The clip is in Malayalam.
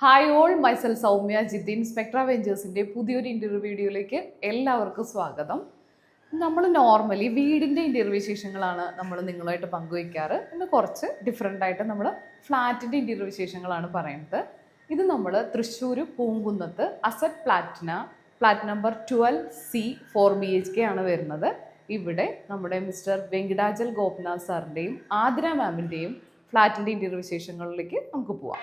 Hi all, myself Soumya Jithin Spectra വെഞ്ചേഴ്സിൻ്റെ പുതിയൊരു ഇൻ്റർവ്യൂ വീഡിയോയിലേക്ക് എല്ലാവർക്കും സ്വാഗതം. നമ്മൾ നോർമലി വീടിൻ്റെ ഇൻ്റർവ്യൂ വിശേഷങ്ങളാണ് നമ്മൾ നിങ്ങളുമായിട്ട് പങ്കുവയ്ക്കാറ്. ഇന്ന് കുറച്ച് ഡിഫറെൻ്റ് ആയിട്ട് നമ്മൾ ഫ്ലാറ്റിൻ്റെ ഇൻ്റർവ്യൂ വിശേഷങ്ങളാണ് പറയുന്നത്. ഇത് നമ്മൾ തൃശ്ശൂർ പൂങ്കുന്നത്ത് Asset flat number 12C 4BHK ആണ് വരുന്നത്. ഇവിടെ നമ്മുടെ മിസ്റ്റർ വെങ്കിടാചൽ ഗോപിനാഥ് സാറിൻ്റെയും ആതിര മാമിൻ്റെയും ഫ്ലാറ്റിൻ്റെ ഇൻ്റർവ്യൂ വിശേഷങ്ങളിലേക്ക് നമുക്ക് പോവാം.